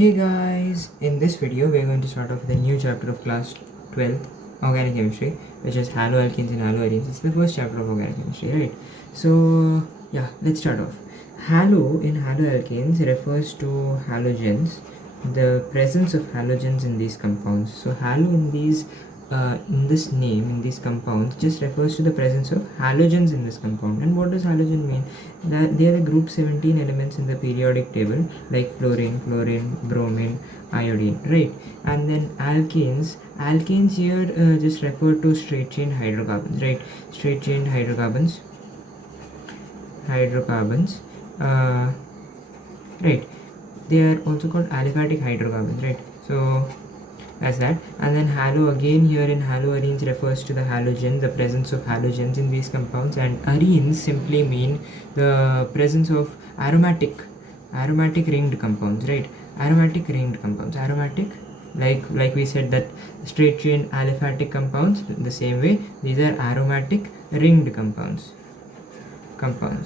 Hey guys, in this video we are going to start off with a new chapter of class 12 organic chemistry, which is haloalkanes and haloarenes. It's the first chapter of organic chemistry, right? So yeah, let's start off. Halo in haloalkanes refers to halogens, the presence of halogens in these compounds. So halo in this name, in these compounds, just refers to the presence of halogens in this compound. And what does halogen mean? That they are the group 17 elements in the periodic table, like fluorine, chlorine, bromine, iodine, right? And then alkanes here just refer to straight chain hydrocarbons, right? Straight chain hydrocarbons, right? They are also called aliphatic hydrocarbons, right? So as that. And then halo again here in haloarenes refers to the halogen, the presence of halogens in these compounds. And arenes simply mean the presence of aromatic ringed compounds, right? Aromatic ringed compounds, like we said that straight chain aliphatic compounds, the same way these are aromatic ringed compounds,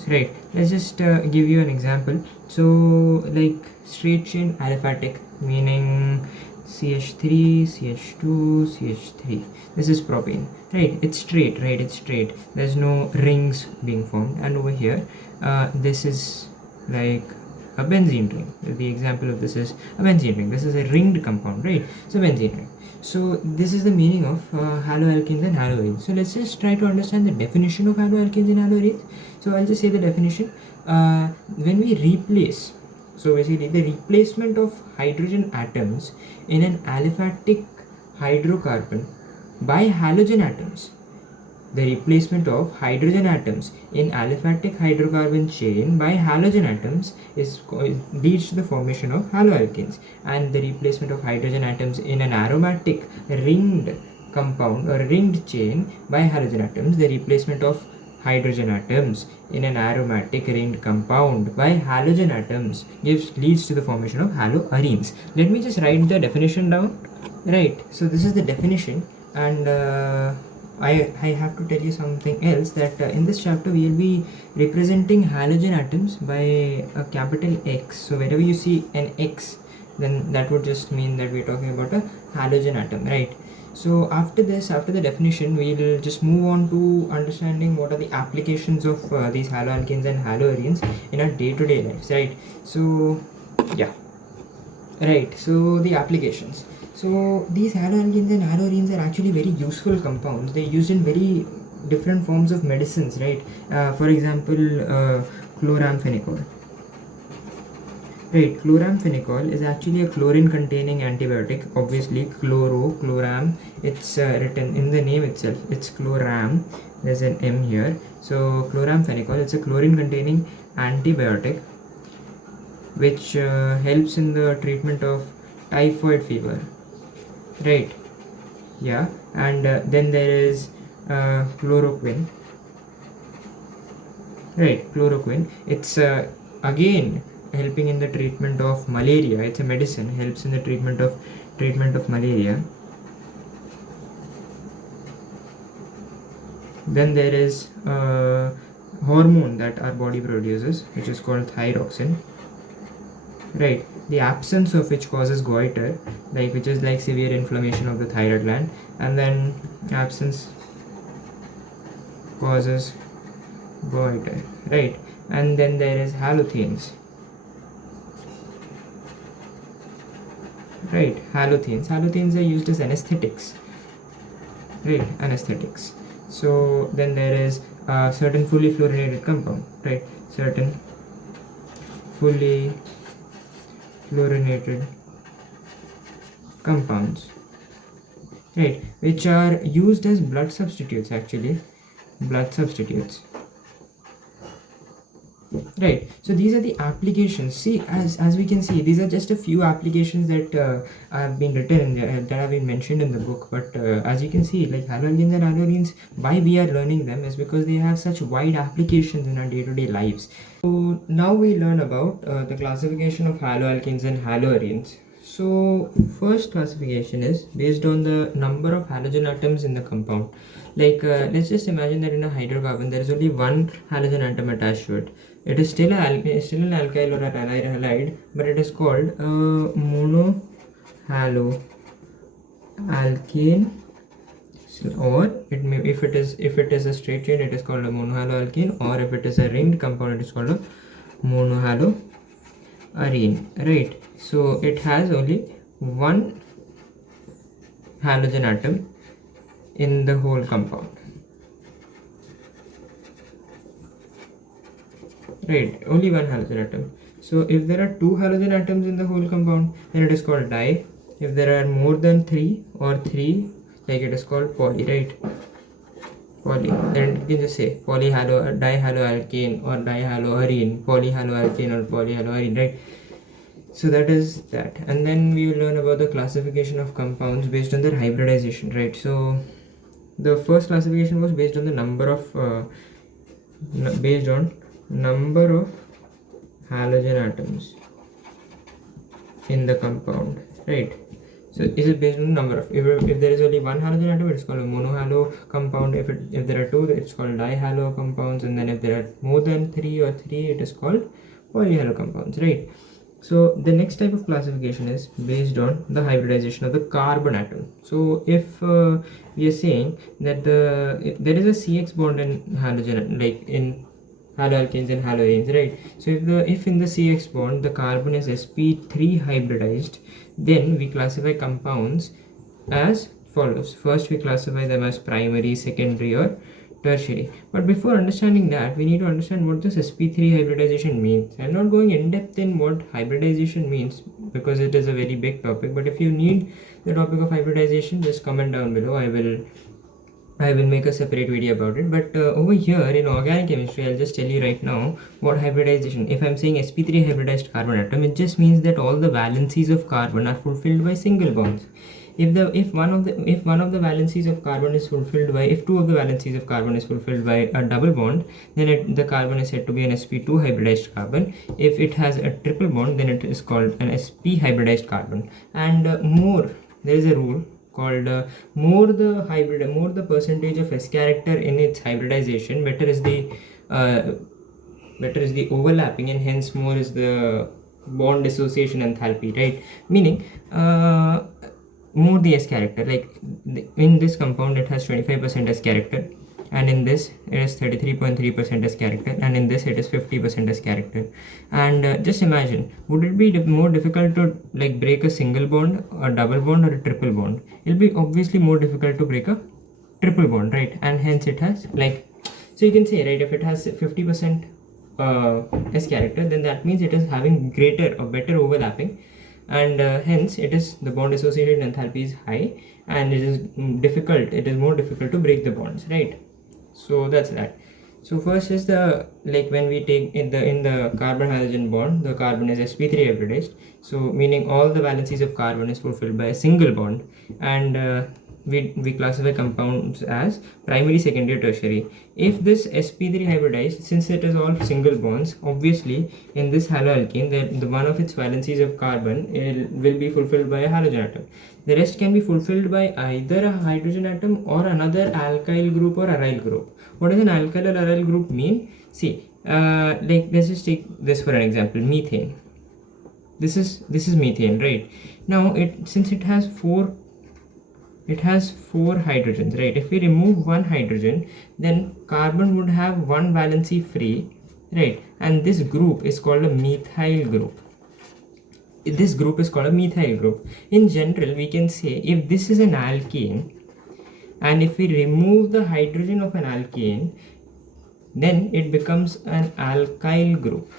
right? Let's just give you an example. So like straight chain aliphatic, meaning CH3, CH2, CH3. This is propane, right? It's straight, right? It's straight. There's no rings being formed. And over here, this is like a benzene ring. The example of this is a benzene ring. This is a ringed compound, right? So benzene ring. So this is the meaning of haloalkanes and haloarenes. So let's just try to understand the definition of haloalkanes and haloarenes. So I'll just say the definition. When we replace, so basically the replacement of hydrogen atoms in an aliphatic hydrocarbon by halogen atoms, the replacement of hydrogen atoms in aliphatic hydrocarbon chain by halogen atoms leads to the formation of haloalkanes, and the replacement of hydrogen atoms in an aromatic ringed compound or ringed chain by halogen atoms, the replacement of hydrogen atoms in an aromatic ringed compound by halogen atoms leads to the formation of haloarenes. Let me just write the definition down. Right, so this is the definition, and I have to tell you something else, that in this chapter we will be representing halogen atoms by a capital X. So wherever you see an X, then that would just mean that we're talking about a halogen atom, right? So after the definition, we'll just move on to understanding what are the applications of these haloalkanes and haloarenes in our day-to-day lives, right? So yeah, right, so the applications. So these haloalkanes and haloarenes are actually very useful compounds. They're used in very different forms of medicines, right? For example, chloramphenicol. Right, chloramphenicol is actually a chlorine-containing antibiotic. Obviously, chloram. It's written in the name itself. It's chloram. There's an M here. So chloramphenicol. It's a chlorine-containing antibiotic, which helps in the treatment of typhoid fever. Right. Yeah. And then there is chloroquine. Right, chloroquine. It's again helping in the treatment of malaria. It's a medicine, helps in the treatment of malaria. Then there is a hormone that our body produces, which is called thyroxine, right? The absence of which causes goiter, which is like severe inflammation of the thyroid gland, and then absence causes goiter, right? And then there is haloarenes. Right, haloarenes are used as anesthetics, right? Anesthetics. So then there is a certain fully fluorinated compound, right? Certain fully fluorinated compounds, right, which are used as blood substitutes, actually blood substitutes. Right, so these are the applications. See, as we can see, these are just a few applications that have been written in that have been mentioned in the book. But as you can see, like haloalkanes and haloarenes, why we are learning them is because they have such wide applications in our day-to-day lives. So now we learn about the classification of haloalkanes and haloarenes. So first classification is based on the number of halogen atoms in the compound. Let's just imagine that in a hydrocarbon there is only one halogen atom attached to it. It is still an alkyl or an halide, but it is called monohalo alkane, or it may, if it is a straight chain, it is called a monohalo alkane, or if it is a ringed compound, it is called a monohalo arene, right? So it has only one halogen atom in the whole compound, right? Only one halogen atom. So if there are two halogen atoms in the whole compound, then it is called di. If there are more than three, like it is called poly, right? Poly, then you can just say dihaloalkane or dihaloarene, polyhaloalkane or polyhaloarene, right? So that is that. And then we will learn about the classification of compounds based on their hybridization, right? So the first classification was based on the number of halogen atoms in the compound, right? So is it based on the number of, if there is only one halogen atom, it's called a monohalo compound. If there are two, it's called dihalo compounds. And then if there are more than three, it is called polyhalo compounds, right? So the next type of classification is based on the hybridization of the carbon atom. So if we are saying that there is a CX bond in halogen, like in haloalkanes and haloarenes, right? So if in the CX bond the carbon is sp3 hybridized, then we classify compounds as follows. First, we classify them as primary, secondary, or tertiary. But before understanding that, we need to understand what this sp3 hybridization means. I'm not going in depth in what hybridization means because it is a very big topic, but if you need the topic of hybridization, just comment down below. I will make a separate video about it. But over here in organic chemistry, I'll just tell you right now what hybridization. If I'm saying sp3 hybridized carbon atom, it just means that all the valencies of carbon are fulfilled by single bonds. If two of the valencies of carbon is fulfilled by a double bond, then the carbon is said to be an sp2 hybridized carbon. If it has a triple bond, then it is called an sp hybridized carbon. And there is a rule called more the percentage of S character in its hybridization, better is the overlapping, and hence more is the bond dissociation enthalpy, right? Meaning more the S character, like in this compound it has 25% S character, and in this it is 33.3% as character, and in this it is 50% as character. And just imagine, would it be more difficult to like break a single bond, a double bond, or a triple bond? It'll be obviously more difficult to break a triple bond, right? And hence it has like, so you can say, right, if it has 50% S character, then that means it is having greater or better overlapping, and hence the bond associated enthalpy is high, and it is more difficult to break the bonds, right? So that's that. So first is when we take in the carbon halogen bond, the carbon is sp3 hybridized, so meaning all the valencies of carbon is fulfilled by a single bond, and we classify compounds as primary, secondary, tertiary. If this sp3 hybridized, since it is all single bonds, obviously in this haloalkane, the one of its valencies of carbon will be fulfilled by a halogen atom. The rest can be fulfilled by either a hydrogen atom or another alkyl group or aryl group. What does an alkyl or aryl group mean? See, like let's just take this for an example, methane. This is methane, right? Now since it has four hydrogens, right? If we remove one hydrogen, then carbon would have one valency free, right? And this group is called a methyl group. This group is called a methyl group. In general, we can say if this is an alkane, and if we remove the hydrogen of an alkane, then it becomes an alkyl group.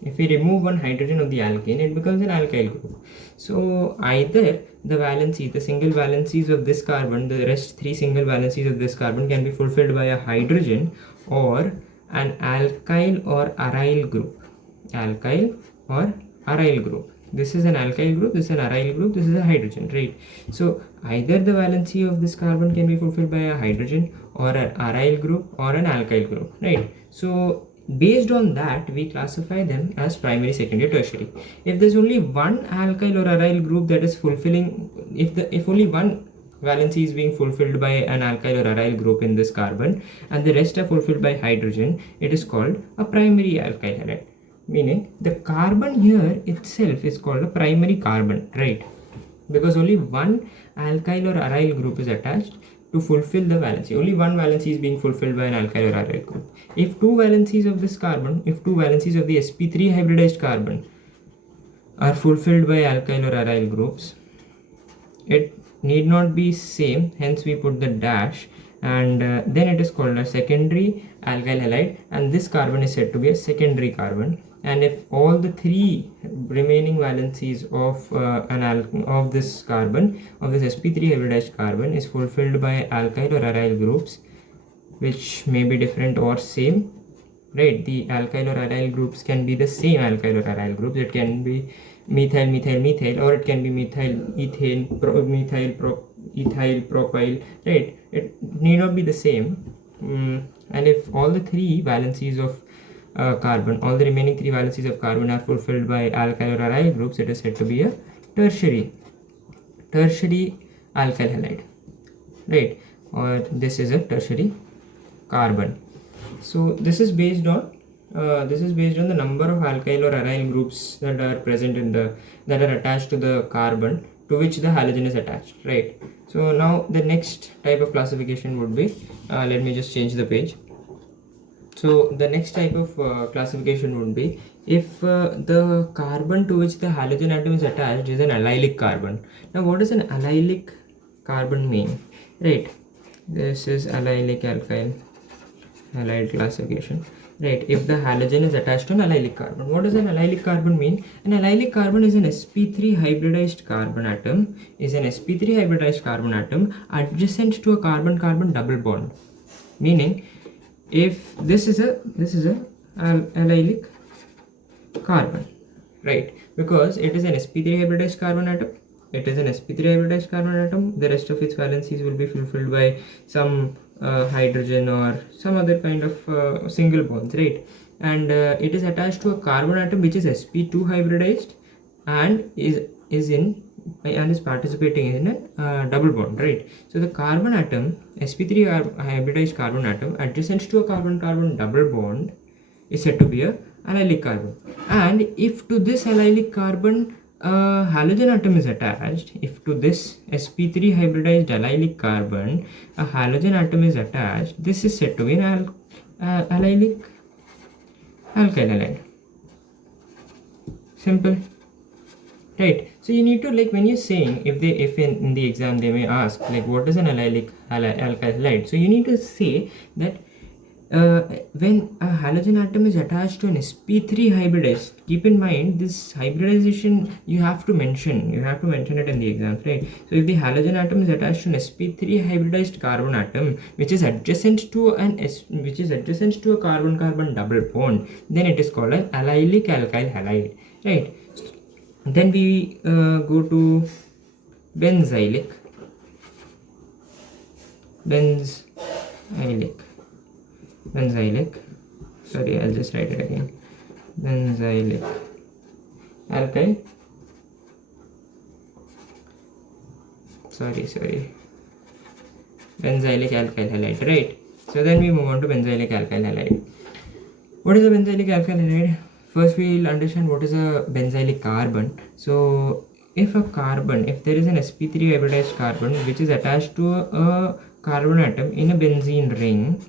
If we remove one hydrogen of the alkane, it becomes an alkyl group. So either the single valencies of this carbon, the rest three single valencies of this carbon can be fulfilled by a hydrogen or an alkyl or aryl group. Alkyl or aryl group. This is an alkyl group, this is an aryl group, this is a hydrogen, right? So either the valency of this carbon can be fulfilled by a hydrogen or an aryl group or an alkyl group, right? So based on that, we classify them as primary, secondary, tertiary. If there's only one alkyl or aryl group that is fulfilling, if only one valency is being fulfilled by an alkyl or aryl group in this carbon, and the rest are fulfilled by hydrogen, it is called a primary alkyl halide. Meaning the carbon here itself is called a primary carbon, right? Because only one alkyl or aryl group is attached to fulfill the valency. Only one valency is being fulfilled by an alkyl or aryl group. If two valencies of this carbon, if two valencies of the sp3 hybridized carbon are fulfilled by alkyl or aryl groups, it need not be same, hence we put the dash, and then it is called a secondary alkyl halide, and this carbon is said to be a secondary carbon. And if all the three remaining valencies of this carbon, of this sp3 hybridized carbon, is fulfilled by alkyl or aryl groups, which may be different or same, right? The alkyl or aryl groups can be the same alkyl or aryl groups. It can be methyl, methyl, methyl, or it can be methyl, ethane, methyl, ethyl, propyl, right? It need not be the same. And if all the three valencies of carbon, all the remaining three valencies of carbon are fulfilled by alkyl or aryl groups, it is said to be a tertiary alkyl halide, right? Or this is a tertiary carbon. So this is based on the number of alkyl or aryl groups that are present in that are attached to the carbon to which the halogen is attached, right? So now the next type of classification would be, let me just change the page. So the next type of classification would be if the carbon to which the halogen atom is attached is an allylic carbon. Now what does an allylic carbon mean, right? This is allylic alkyl halide classification, right? If the halogen is attached to an allylic carbon, what does an allylic carbon mean? An allylic carbon is an sp3 hybridized carbon atom, adjacent to a carbon-carbon double bond. Meaning, if this is a allylic carbon, right? Because it is an sp3 hybridized carbon atom. The rest of its valencies will be fulfilled by some hydrogen or some other kind of single bonds, right? And it is attached to a carbon atom which is sp2 hybridized and is participating in a double bond, right? So the carbon atom, sp3 hybridized carbon atom adjacent to a carbon-carbon double bond is said to be a allylic carbon. And if to this allylic carbon halogen atom is attached, if to this sp3 hybridized allylic carbon a halogen atom is attached, this is said to be an allylic alkyl halide. Simple, right? So you need to, like, when you're saying, if in the exam they may ask, like, what is an alkyl halide? So you need to say that when a halogen atom is attached to an sp3 hybridized, keep in mind this hybridization you have to mention it in the exams, right? So if the halogen atom is attached to an sp3 hybridized carbon atom which is adjacent to a carbon-carbon double bond, then it is called an allylic alkyl halide, right? Then we go to benzylic. Sorry, I'll just write it again. Benzylic alkyl. Benzylic alkyl halide, right? So then we move on to benzylic alkyl halide. What is a benzylic alkyl halide? First we'll understand what is a benzylic carbon. So if there is an sp3 hybridized carbon which is attached to a carbon atom in a benzene ring,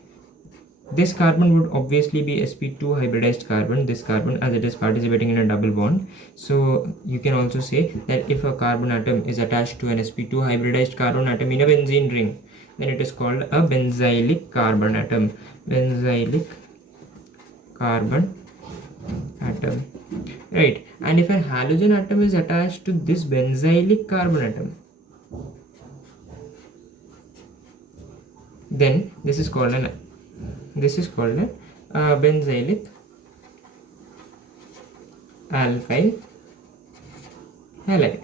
this carbon would obviously be sp2 hybridized carbon, this carbon, as it is participating in a double bond. So you can also say that if a carbon atom is attached to an sp2 hybridized carbon atom in a benzene ring, then it is called a benzylic carbon atom. Benzylic carbon atom, right? And if a halogen atom is attached to this benzylic carbon atom, then this is called a benzylic alkyl halide,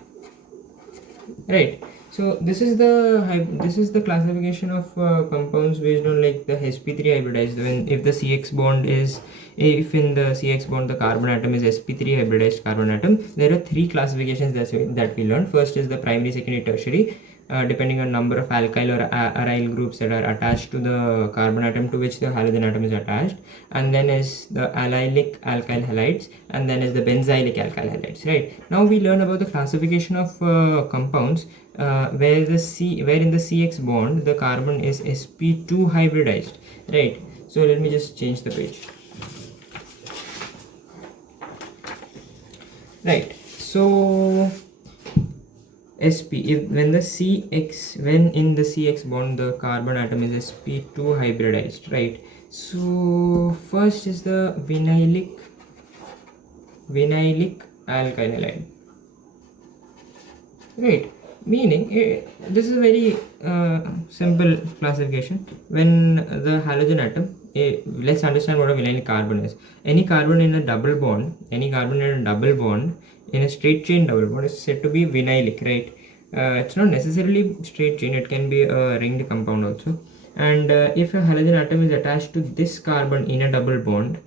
right? So this is the classification of compounds based on, like, the sp3 hybridized. If in the CX bond the carbon atom is sp3 hybridized carbon atom, there are three classifications that we learned. First is the primary, secondary, tertiary. depending on number of alkyl or aryl groups that are attached to the carbon atom to which the halogen atom is attached, and then is the allylic alkyl halides, and then is the benzylic alkyl halides, right? Now we learn about the classification of compounds where in the CX bond the carbon is sp2 hybridized, right? So let me just change the page. Right, so sp, when in the CX bond the carbon atom is sp2 hybridized, right? So first is the vinylic alkyl halide, right? Meaning this is a very simple classification. When the halogen atom, let's understand what a vinylic carbon is. Any carbon in a double bond in a straight chain double bond is said to be vinylic, right? It's not necessarily straight chain, it can be a ringed compound also. And if a halogen atom is attached to this carbon in a double bond,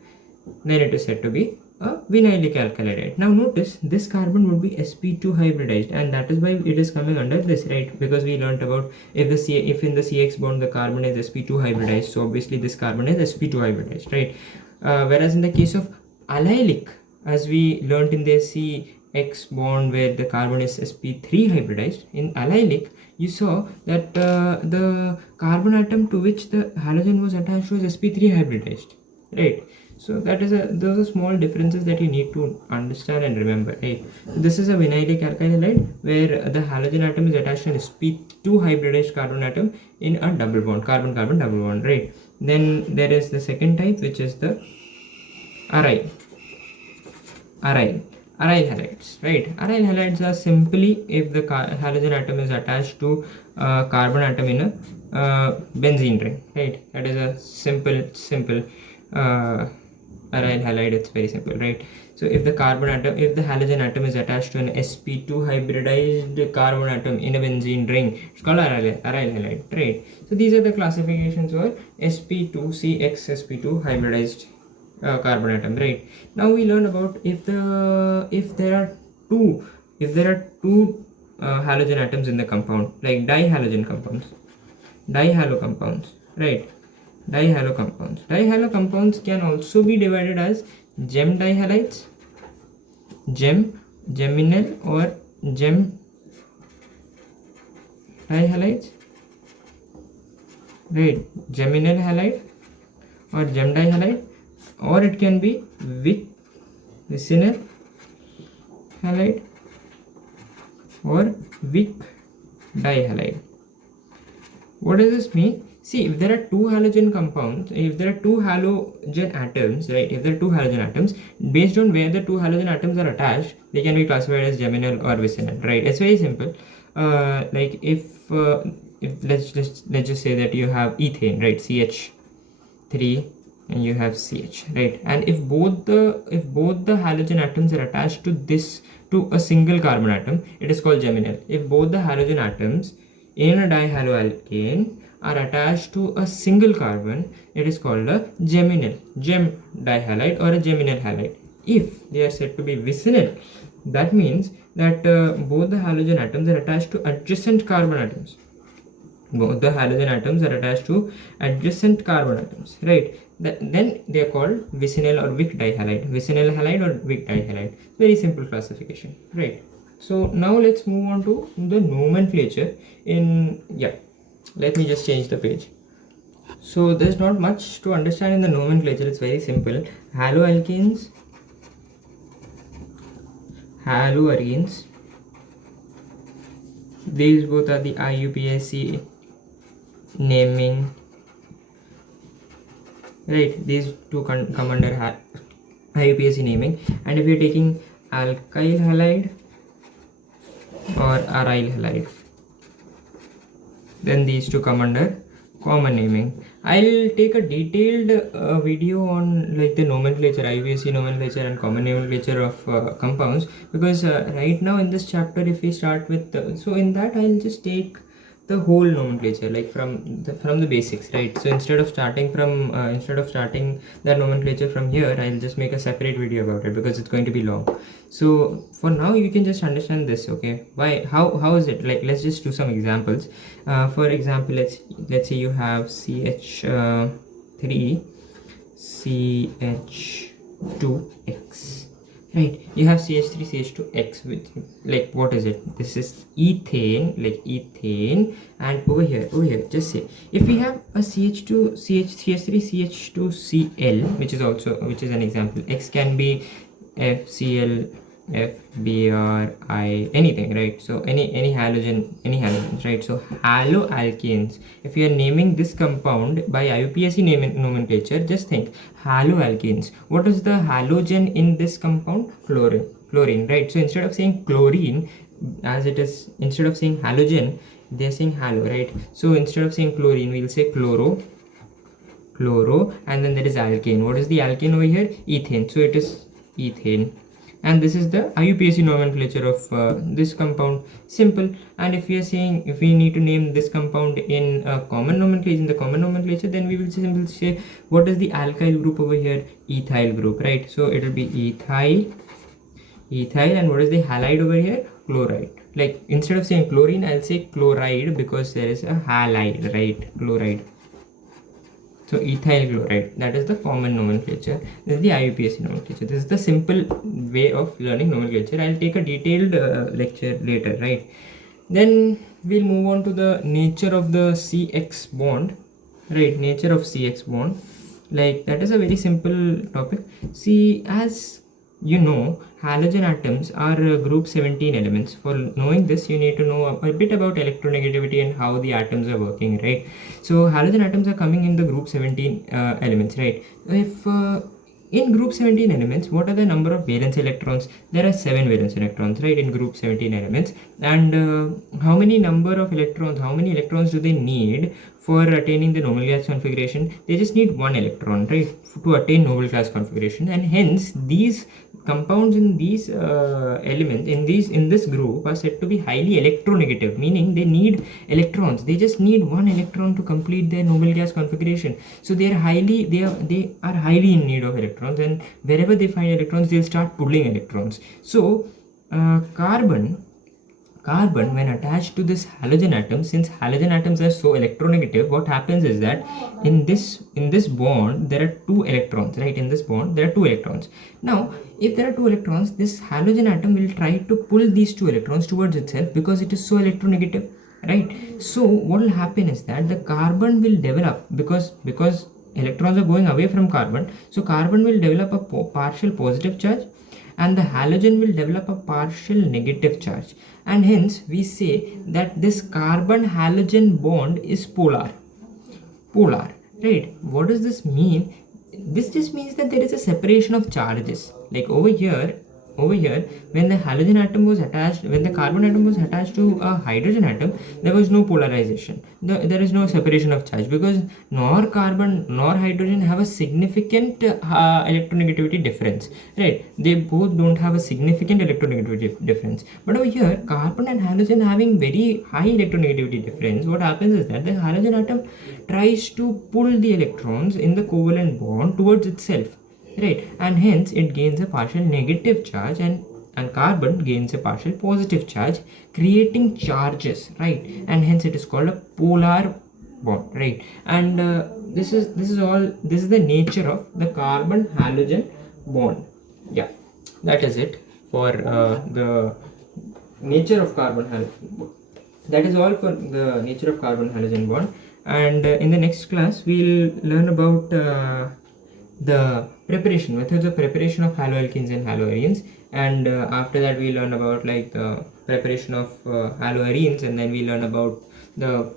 then it is said to be a vinylic alkylide. Now notice this carbon would be sp2 hybridized, and that is why it is coming under this, right? Because we learnt about if in the CX bond the carbon is sp2 hybridized, so obviously this carbon is sp2 hybridized, right? Whereas in the case of allylic, as we learnt in the CX bond where the carbon is sp3 hybridized, in allylic you saw that the carbon atom to which the halogen was attached was sp3 hybridized, right? So that is those are small differences that you need to understand and remember, right? This is a vinylic alkyl halide where the halogen atom is attached to an sp2 hybridized carbon atom in a double bond, carbon-carbon double bond, right? Then there is the second type, which is the aryl halides, right? Aryl halides are simply if the halogen atom is attached to carbon atom in a benzene ring, right? That is a simple aryl halide. It's very simple, right? So if the halogen atom is attached to an sp2 hybridized carbon atom in a benzene ring, it's called aryl halide, right? So these are the classifications for sp2 sp2 hybridized carbon atom, right? Now we learn about if there are two halogen atoms in the compound, like dihalo compounds, right? Dihalo compounds can also be divided as gem dihalides, geminal or gem dihalides, right? Geminal halide or gem dihalide, or it can be vicinal halide or Wick dihalide. What does this mean? See, if there are two halogen atoms, right? If there are two halogen atoms, based on where the two halogen atoms are attached, they can be classified as geminal or vicinal, right? It's very simple. Like if let's just say that you have ethane, right? CH3, and you have CH, right? And if both the halogen atoms are attached to a single carbon atom, it is called geminal. If both the halogen atoms in a dihaloalkane are attached to a single carbon, it is called a gem dihalide or a geminal halide. If they are said to be vicinal, that means that both the halogen atoms are attached to adjacent carbon atoms. Both the halogen atoms are attached to adjacent carbon atoms, right? Then they are called vicinal or Wick dihalide. Vicinal halide or Wick dihalide. Very simple classification, right? So now let's move on to the nomenclature. Let me just change the page. So there's not much to understand in the nomenclature. It's very simple. Haloalkanes, haloarenes, these both are the IUPAC naming, right? These two come under IUPAC naming. And if you're taking alkyl halide or aryl halide, then these two come under common naming. I'll take a detailed video on like the nomenclature, IUPAC nomenclature and common nomenclature of compounds, because right now in this chapter, if we start with so in that I'll just take the whole nomenclature, like from the basics, right? So instead of starting that nomenclature from here, I'll just make a separate video about it because it's going to be long. So for now you can just understand this, okay? Why, how is it, like, let's just do some examples. For example, let's say you have CH3 CH2X, right? You have CH3 CH2X, which, like, what is it? This is ethane, like ethane. And over here just say, if we have a CH2 CH3 CH2Cl, which is an example. X can be FCl, FBr, anything, right? So any halogens, right? So haloalkanes, if you are naming this compound by IUPAC nomenclature, just think haloalkanes. What is the halogen in this compound? Chlorine, right? So instead of saying chlorine, as it is, instead of saying halogen, they are saying halo, right? So instead of saying chlorine, we'll say chloro, and then there is alkane. What is the alkane over here? Ethane. So it is ethane. And this is the IUPAC nomenclature of this compound. Simple. And if we are saying, if we need to name this compound in a common nomenclature, then we will simply say, what is the alkyl group over here? Ethyl group, right? So it will be ethyl. And what is the halide over here? Chloride. Like, instead of saying chlorine, I'll say chloride because there is a halide, right? Chloride. So ethyl chloride, that is the common nomenclature. This is the IUPAC nomenclature. This is the simple way of learning nomenclature. I'll take a detailed lecture later, right? Then we'll move on to the nature of the CX bond, right? Nature of CX bond, like, that is a very simple topic. See, as you know, halogen atoms are group 17 elements. For knowing this, you need to know a bit about electronegativity and how the atoms are working, right? So halogen atoms are coming in the group 17 elements, right? If in group 17 elements, what are the number of valence electrons? There are 7 valence electrons, right, in group 17 elements. And how many electrons do they need for attaining the noble gas configuration? They just need 1 electron, right, to attain noble gas configuration. And hence these compounds in these elements in this group are said to be highly electronegative, meaning they need electrons. They just need 1 electron to complete their noble gas configuration. So they are highly in need of electrons, and wherever they find electrons, they'll start pulling electrons. So carbon, when attached to this halogen atom, since halogen atoms are so electronegative, what happens is that in this bond there are 2 electrons, right? In this bond there are 2 electrons. Now if there are 2 electrons, this halogen atom will try to pull these 2 electrons towards itself because it is so electronegative, right? So what will happen is that the carbon will develop, because electrons are going away from carbon, so carbon will develop a partial positive charge, and the halogen will develop a partial negative charge. And hence we say that this carbon halogen bond is polar, right? What does this mean? This just means that there is a separation of charges. Like over here, when the carbon atom was attached to a hydrogen atom, there was no polarization. There is no separation of charge, because nor carbon nor hydrogen have a significant electronegativity difference, right? They both don't have a significant electronegativity difference. But over here, carbon and halogen having very high electronegativity difference, what happens is that the halogen atom tries to pull the electrons in the covalent bond towards itself, right? And hence it gains a partial negative charge, and carbon gains a partial positive charge, creating charges, right? And hence it is called a polar bond, right? And this is the nature of the carbon halogen bond. Yeah, that is it for the nature of carbon halogen bond. That is all for the nature of carbon halogen bond. And in the next class we'll learn about the methods of preparation of haloalkanes and haloarenes, and after that we learn about like the preparation of haloarenes, and then we learn about the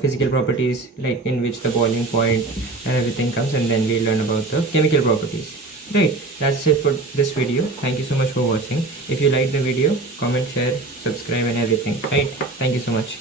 physical properties, like in which the boiling point and everything comes, and then we learn about the chemical properties, right? That's it for this video. Thank you so much for watching. If you like the video, comment, share, subscribe and everything, right? Thank you so much.